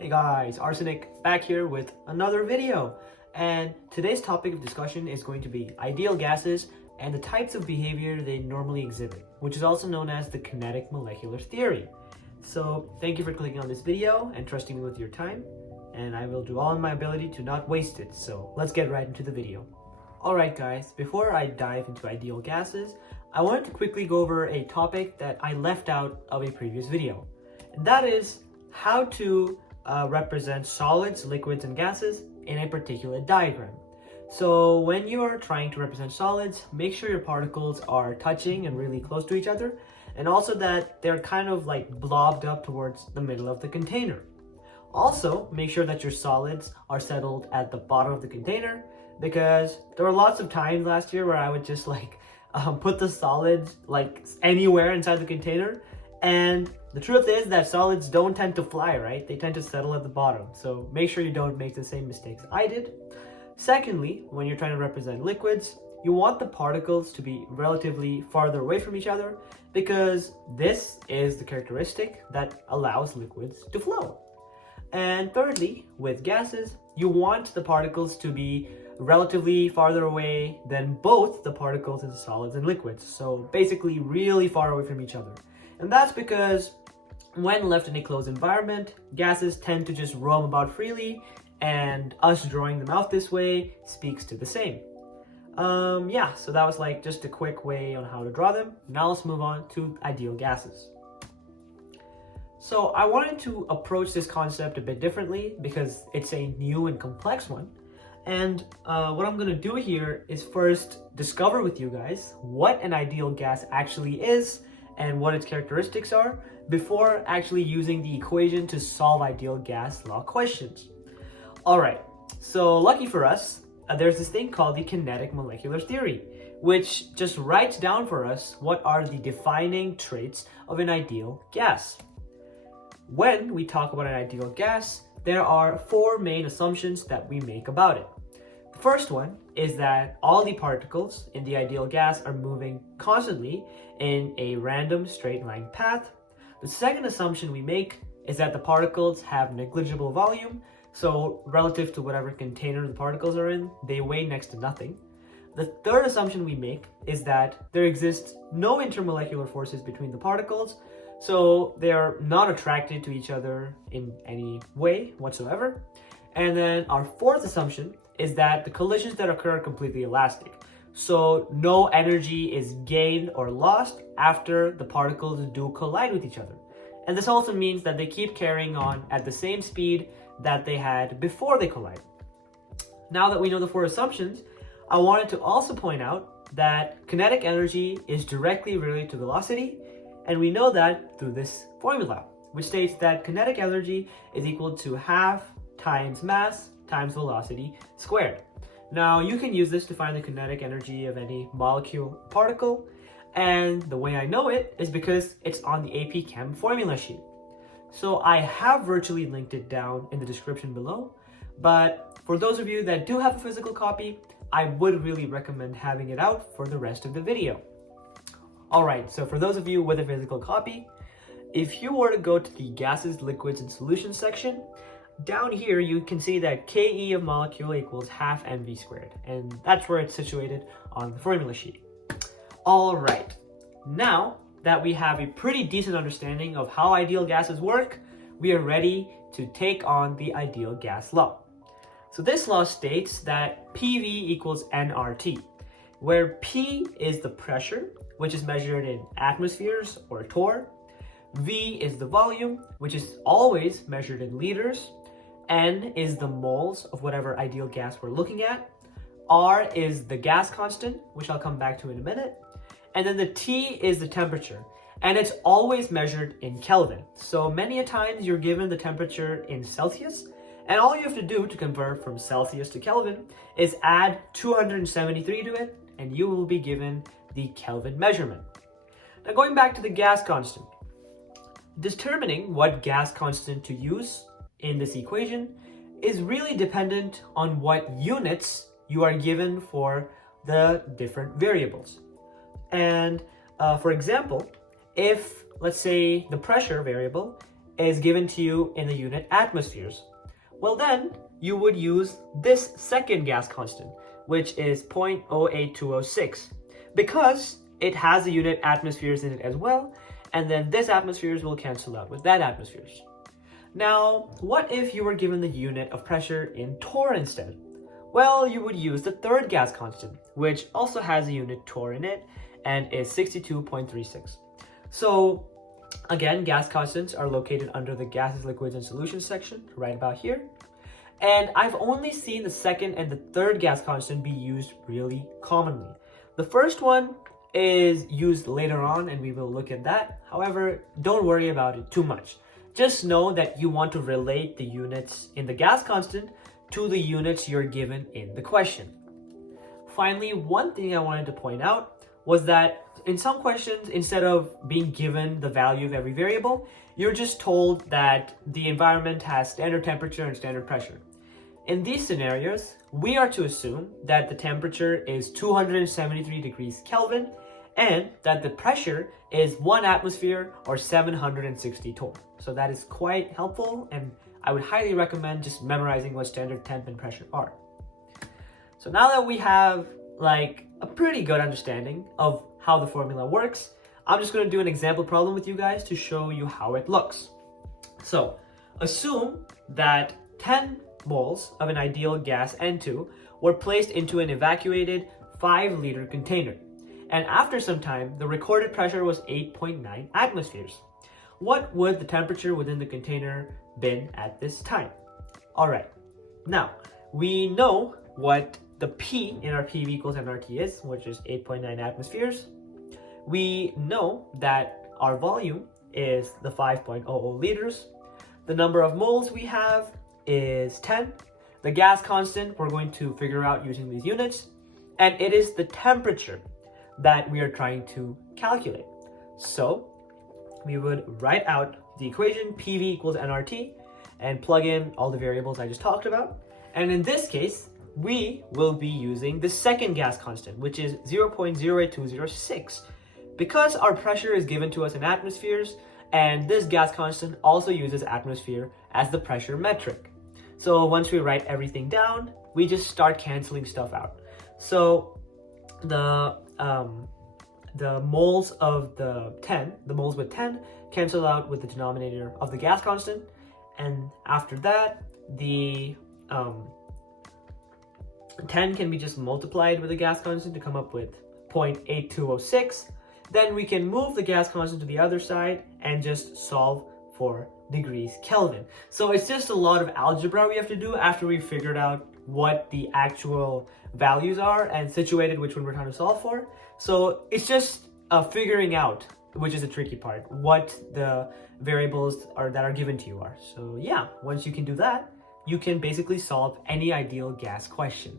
Hey guys, Arsenic back here with another video. And today's topic of discussion is going to be ideal gases and the types of behavior they normally exhibit, which is also known as the kinetic molecular theory. So thank you for clicking on this video and trusting me with your time. And I will do all in my ability to not waste it. So let's get right into the video. Alright guys, before I dive into ideal gases, I wanted to quickly go over a topic that I left out of a previous video. And that is how to represent solids, liquids, and gases in a particular diagram. So when you are trying to represent solids, make sure your particles are touching and really close to each other, and also that they're kind of like blobbed up towards the middle of the container. Also, make sure that your solids are settled at the bottom of the container, because there were lots of times last year where I would just put the solids like anywhere inside the container, and the truth is that solids don't tend to fly, right? They tend to settle at the bottom. So make sure you don't make the same mistakes I did. Secondly, when you're trying to represent liquids, you want the particles to be relatively farther away from each other, because this is the characteristic that allows liquids to flow. And thirdly, with gases, you want the particles to be relatively farther away than both the particles in solids and liquids. So basically really far away from each other. And that's because when left in a closed environment, gases tend to just roam about freely, and us drawing them out this way speaks to the same. So that was like just a quick way on how to draw them. Now let's move on to ideal gases. So I wanted to approach this concept a bit differently because it's a new and complex one. And what I'm gonna do here is first discover with you guys what an ideal gas actually is and what its characteristics are before actually using the equation to solve ideal gas law questions. Alright, so lucky for us, there's this thing called the kinetic molecular theory, which just writes down for us what are the defining traits of an ideal gas. When we talk about an ideal gas, there are four main assumptions that we make about it. The first one is that all the particles in the ideal gas are moving constantly in a random straight line path. The second assumption we make is that the particles have negligible volume, so relative to whatever container the particles are in, they weigh next to nothing. The third assumption we make is that there exists no intermolecular forces between the particles, so they are not attracted to each other in any way whatsoever. And then our fourth assumption is that the collisions that occur are completely elastic. So no energy is gained or lost after the particles do collide with each other. And this also means that they keep carrying on at the same speed that they had before they collide. Now that we know the four assumptions, I wanted to also point out that kinetic energy is directly related to velocity, and we know that through this formula, which states that kinetic energy is equal to half times mass times velocity squared. Now you can use this to find the kinetic energy of any molecule particle, and the way I know it is because it's on the AP Chem formula sheet. So I have virtually linked it down in the description below, but for those of you that do have a physical copy, I would really recommend having it out for the rest of the video. Alright, so for those of you with a physical copy, if you were to go to the gases, liquids, and solutions section, down here you can see that Ke of molecule equals half mv squared, and that's where it's situated on the formula sheet. Alright, now that we have a pretty decent understanding of how ideal gases work, we are ready to take on the ideal gas law. So this law states that PV equals nRT, where P is the pressure, which is measured in atmospheres or torr. V is the volume, which is always measured in liters. N is the moles of whatever ideal gas we're looking at. R is the gas constant, which I'll come back to in a minute. And then the T is the temperature, and it's always measured in Kelvin. So many a times you're given the temperature in Celsius, and all you have to do to convert from Celsius to Kelvin is add 273 to it, and you will be given the Kelvin measurement. Now going back to the gas constant, determining what gas constant to use in this equation is really dependent on what units you are given for the different variables. And for example, if let's say the pressure variable is given to you in the unit atmospheres. Well then, you would use this second gas constant, which is 0.08206, because it has the unit atmospheres in it as well, and then this atmospheres will cancel out with that atmospheres. Now, what if you were given the unit of pressure in torr instead? Well, you would use the third gas constant, which also has a unit torr in it, and is 62.36. So, again, gas constants are located under the gases, liquids, and solutions section, right about here. And I've only seen the second and the third gas constant be used really commonly. The first one is used later on, and we will look at that. However, don't worry about it too much. Just know that you want to relate the units in the gas constant to the units you're given in the question. Finally, one thing I wanted to point out was that in some questions, instead of being given the value of every variable, you're just told that the environment has standard temperature and standard pressure. In these scenarios, we are to assume that the temperature is 273 degrees Kelvin and that the pressure is 1 atmosphere or 760 torr. So that is quite helpful, and I would highly recommend just memorizing what standard temp and pressure are. So now that we have like a pretty good understanding of how the formula works, I'm just going to do an example problem with you guys to show you how it looks. So assume that 10 moles of an ideal gas N2 were placed into an evacuated 5-liter container, and after some time the recorded pressure was 8.9 atmospheres. What would the temperature within the container been at this time? Alright, now we know what the P in our PV equals nRT is, which is 8.9 atmospheres. We know that our volume is the 5.00 liters. The number of moles we have is 10. The gas constant we're going to figure out using these units, and it is the temperature that we are trying to calculate. So we would write out the equation PV equals nRT and plug in all the variables I just talked about. And in this case, we will be using the second gas constant, which is 0.08206, because our pressure is given to us in atmospheres, and this gas constant also uses atmosphere as the pressure metric. So once we write everything down, we just start canceling stuff out. So the moles of the moles with 10 cancel out with the denominator of the gas constant, and after that the 10 can be just multiplied with the gas constant to come up with 0.8206. Then we can move the gas constant to the other side and just solve for degrees Kelvin. So it's just a lot of algebra we have to do after we figured out what the actual values are and situated which one we're trying to solve for. So it's just figuring out, which is the tricky part, what the variables are that are given to you are. So yeah, once you can do that, you can basically solve any ideal gas question.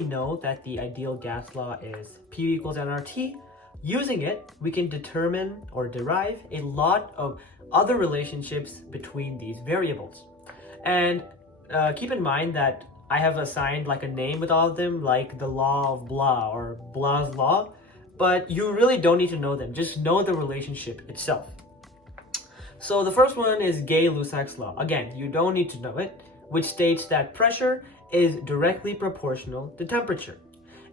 We know that the ideal gas law is P equals nRT. Using it, we can determine or derive a lot of other relationships between these variables. And keep in mind that I have assigned like a name with all of them, like the law of blah or Blah's law, but you really don't need to know them. Just know the relationship itself. So the first one is Gay-Lussac's law. Again, you don't need to know it, which states that pressure is directly proportional to temperature.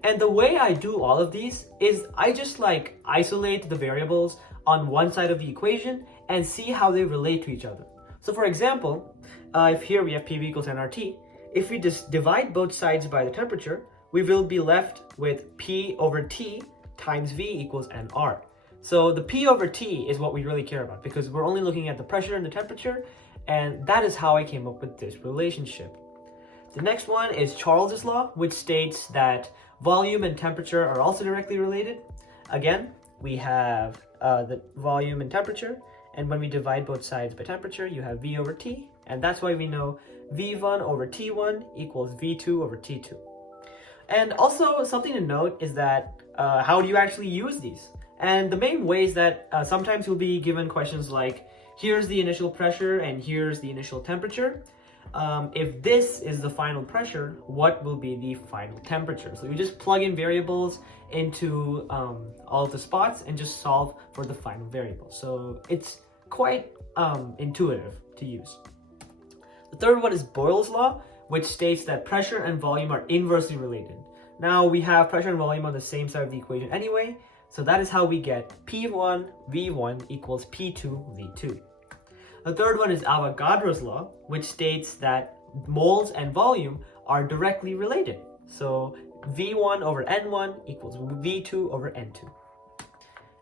And the way I do all of these is I just like isolate the variables on one side of the equation and see how they relate to each other. So for example, if here we have PV equals nRT, if we just divide both sides by the temperature, we will be left with P over T times V equals nR. So the P over T is what we really care about because we're only looking at the pressure and the temperature, and that is how I came up with this relationship. The next one is Charles's law, which states that volume and temperature are also directly related. Again, we have the volume and temperature, and when we divide both sides by temperature, you have V over T, and that's why we know V1 over T1 equals V2 over T2. And also something to note is that how do you actually use these? And the main ways that sometimes you'll be given questions like, here's the initial pressure and here's the initial temperature. If this is the final pressure, what will be the final temperature? So you just plug in variables into all of the spots and just solve for the final variable. So it's quite intuitive to use. The third one is Boyle's law, which states that pressure and volume are inversely related. Now we have pressure and volume on the same side of the equation anyway, so that is how we get P1 V1 equals P2 V2. The third one is Avogadro's law, which states that moles and volume are directly related. So V1 over N1 equals V2 over N2.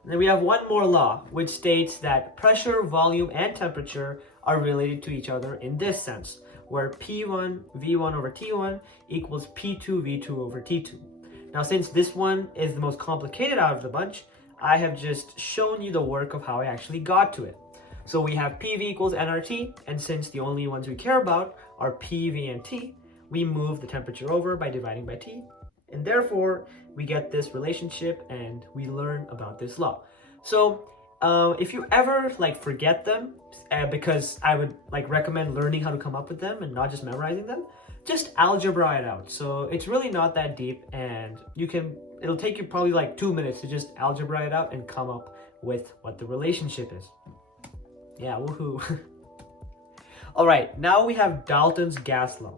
And then we have one more law, which states that pressure, volume, and temperature are related to each other in this sense, where P1 V1 over T1 equals P2 V2 over T2. Now, since this one is the most complicated out of the bunch, I have just shown you the work of how I actually got to it. So we have PV equals nRT, and since the only ones we care about are PV and T, we move the temperature over by dividing by T, and therefore we get this relationship and we learn about this law. So if you ever forget them, because I would recommend learning how to come up with them and not just memorizing them, just algebra it out. So it's really not that deep, and it'll take you probably 2 minutes to just algebra it out and come up with what the relationship is. Yeah, woohoo. All right, now we have Dalton's gas law.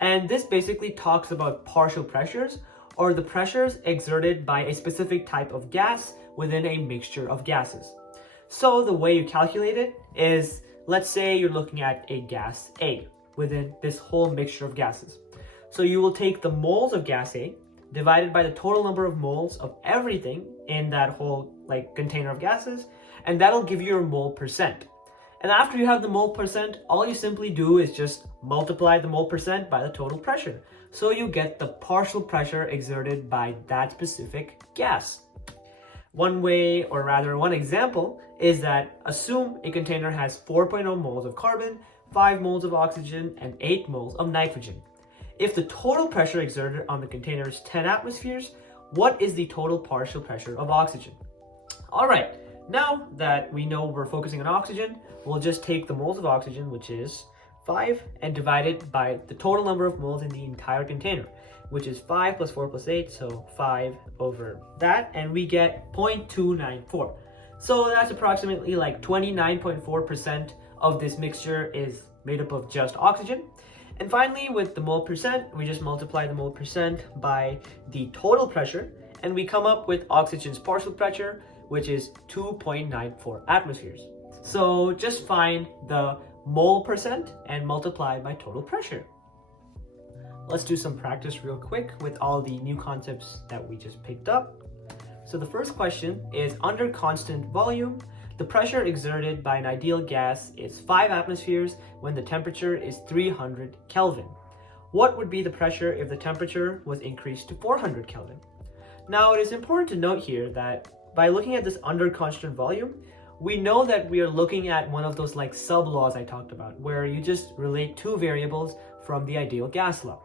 And this basically talks about partial pressures, or the pressures exerted by a specific type of gas within a mixture of gases. So the way you calculate it is, let's say you're looking at a gas A within this whole mixture of gases. So you will take the moles of gas A divided by the total number of moles of everything in that whole container of gases, and that'll give you your mole percent. And after you have the mole percent, all you simply do is just multiply the mole percent by the total pressure. So you get the partial pressure exerted by that specific gas. One way, or rather one example, is that assume a container has 4.0 moles of carbon, 5 moles of oxygen, and 8 moles of nitrogen. If the total pressure exerted on the container is 10 atmospheres, what is the total partial pressure of oxygen? All right, now that we know we're focusing on oxygen, we'll just take the moles of oxygen, which is 5, and divide it by the total number of moles in the entire container, which is 5 plus 4 plus 8, so 5 over that, and we get 0.294. So that's approximately 29.4% of this mixture is made up of just oxygen. And finally, with the mole percent, we just multiply the mole percent by the total pressure, and we come up with oxygen's partial pressure, which is 2.94 atmospheres. So just find the mole percent and multiply by total pressure. Let's do some practice real quick with all the new concepts that we just picked up. So the first question is, under constant volume, the pressure exerted by an ideal gas is 5 atmospheres when the temperature is 300 Kelvin. What would be the pressure if the temperature was increased to 400 Kelvin? Now, it is important to note here that by looking at this under constant volume, we know that we are looking at one of those sub-laws I talked about, where you just relate two variables from the ideal gas law.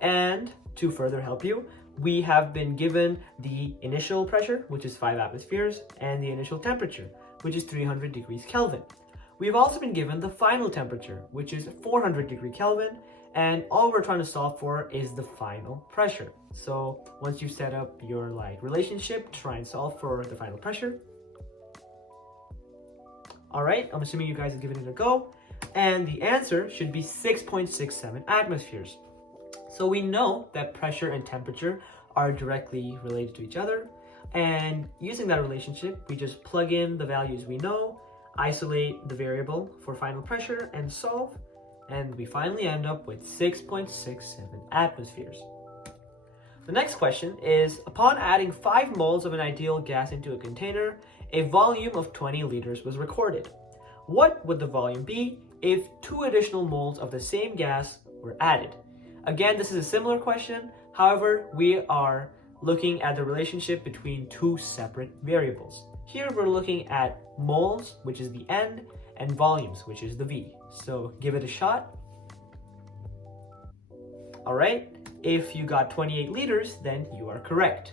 And to further help you, we have been given the initial pressure, which is 5 atmospheres, and the initial temperature, which is 300 degrees Kelvin. We've also been given the final temperature, which is 400 degree Kelvin, and all we're trying to solve for is the final pressure. So once you set up your relationship, try and solve for the final pressure. All right, I'm assuming you guys have given it a go, and the answer should be 6.67 atmospheres. So we know that pressure and temperature are directly related to each other, and using that relationship, we just plug in the values we know, isolate the variable for final pressure, and solve, and we finally end up with 6.67 atmospheres. The next question is, upon adding 5 moles of an ideal gas into a container, a volume of 20 liters was recorded. What would the volume be if 2 additional moles of the same gas were added? Again, this is a similar question. However, we are looking at the relationship between 2 separate variables. Here we're looking at moles, which is the N, and volumes, which is the V. So give it a shot. All right, if you got 28 liters, then you are correct.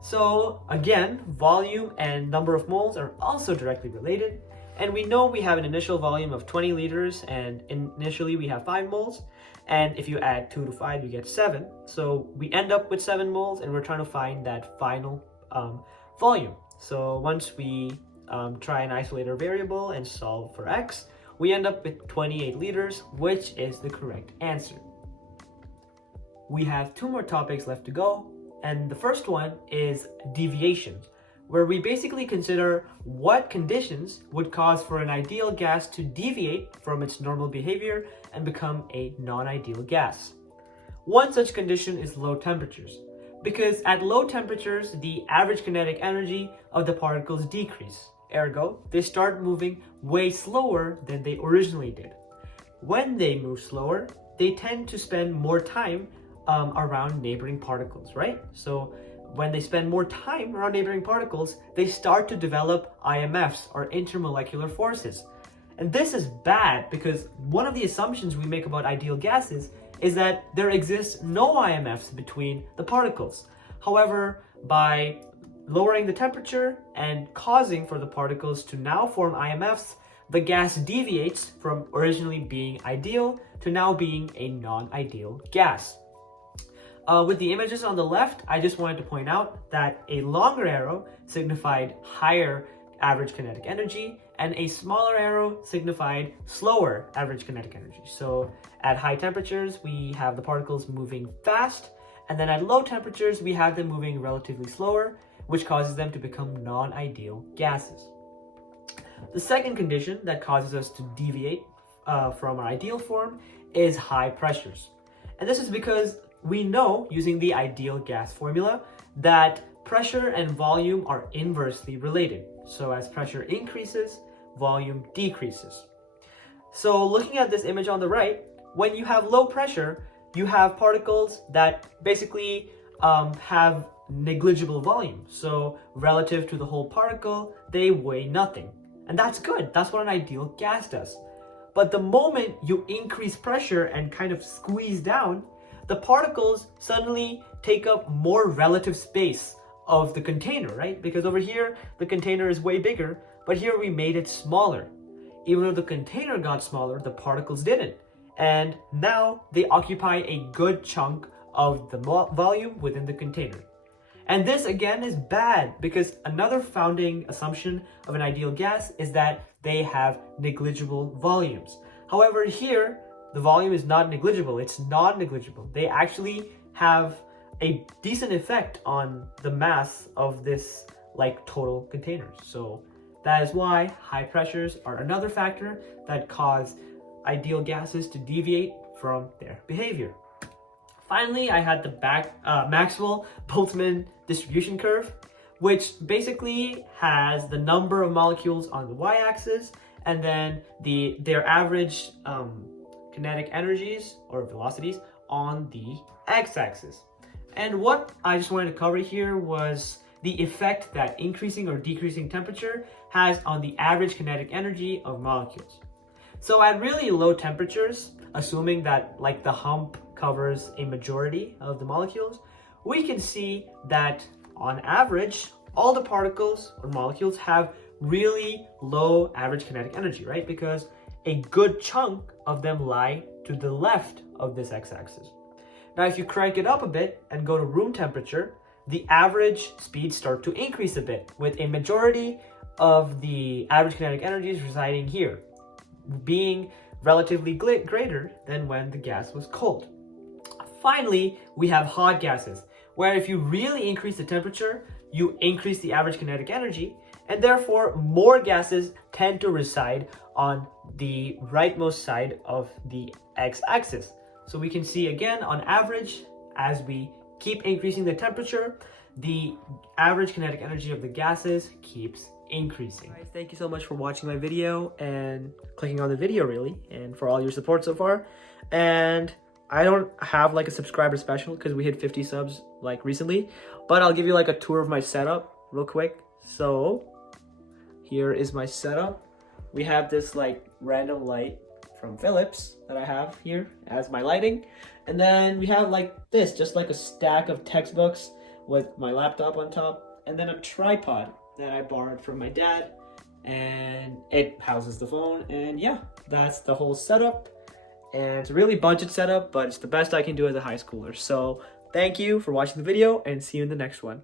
So again, volume and number of moles are also directly related. And we know we have an initial volume of 20 liters, and initially we have 5 moles. And if you add 2 to 5, you get 7. So we end up with 7 moles, and we're trying to find that final volume. So once we try and isolate our variable and solve for x, we end up with 28 liters, which is the correct answer. We have 2 more topics left to go, and the first one is deviations, where we basically consider what conditions would cause for an ideal gas to deviate from its normal behavior and become a non-ideal gas. One such condition is low temperatures, because at low temperatures, the average kinetic energy of the particles decrease. Ergo, they start moving way slower than they originally did. When they move slower, they tend to spend more time around neighboring particles, right? So when they spend more time around neighboring particles, they start to develop IMFs, or intermolecular forces. And this is bad because one of the assumptions we make about ideal gases is that there exists no IMFs between the particles. However, by lowering the temperature and causing for the particles to now form IMFs, the gas deviates from originally being ideal to now being a non-ideal gas. With the images on the left, I just wanted to point out that a longer arrow signified higher average kinetic energy, and a smaller arrow signified slower average kinetic energy. So at high temperatures, we have the particles moving fast, and then at low temperatures, we have them moving relatively slower, which causes them to become non-ideal gases. The second condition that causes us to deviate from our ideal form is high pressures. And this is because we know, using the ideal gas formula, that pressure and volume are inversely related. So as pressure increases, volume decreases. So looking at this image on the right, when you have low pressure, you have particles that basically have negligible volume. So relative to the whole particle, they weigh nothing. And that's good. That's what an ideal gas does. But the moment you increase pressure and kind of squeeze down, the particles suddenly take up more relative space of the container, right? Because over here, the container is way bigger, but here we made it smaller. Even though the container got smaller, the particles didn't. And now they occupy a good chunk of the volume within the container. And this again is bad because another founding assumption of an ideal gas is that they have negligible volumes. However, here, the volume is not negligible, it's non-negligible. They actually have a decent effect on the mass of this total container. So that is why high pressures are another factor that cause ideal gases to deviate from their behavior. Finally, I had the Maxwell-Boltzmann distribution curve, which basically has the number of molecules on the y-axis and then their average kinetic energies or velocities on the x-axis. And what I just wanted to cover here was the effect that increasing or decreasing temperature has on the average kinetic energy of molecules. So at really low temperatures, assuming that the hump covers a majority of the molecules, we can see that on average, all the particles or molecules have really low average kinetic energy, right? Because a good chunk of them lie to the left of this x-axis. Now, if you crank it up a bit and go to room temperature, the average speeds start to increase a bit, with a majority of the average kinetic energies residing here, being relatively greater than when the gas was cold. Finally, we have hot gases, where if you really increase the temperature, you increase the average kinetic energy, and therefore more gases tend to reside on the rightmost side of the x-axis. So we can see again, on average, as we keep increasing the temperature, the average kinetic energy of the gases keeps increasing. Guys, thank you so much for watching my video and clicking on the video really, and for all your support so far. And I don't have a subscriber special because we hit 50 subs recently, but I'll give you a tour of my setup real quick. So here is my setup. We have this random light from Philips that I have here as my lighting. And then we have this, just a stack of textbooks with my laptop on top, and then a tripod that I borrowed from my dad, and it houses the phone. And yeah, that's the whole setup. And it's a really budget setup, but it's the best I can do as a high schooler. So thank you for watching the video, and see you in the next one.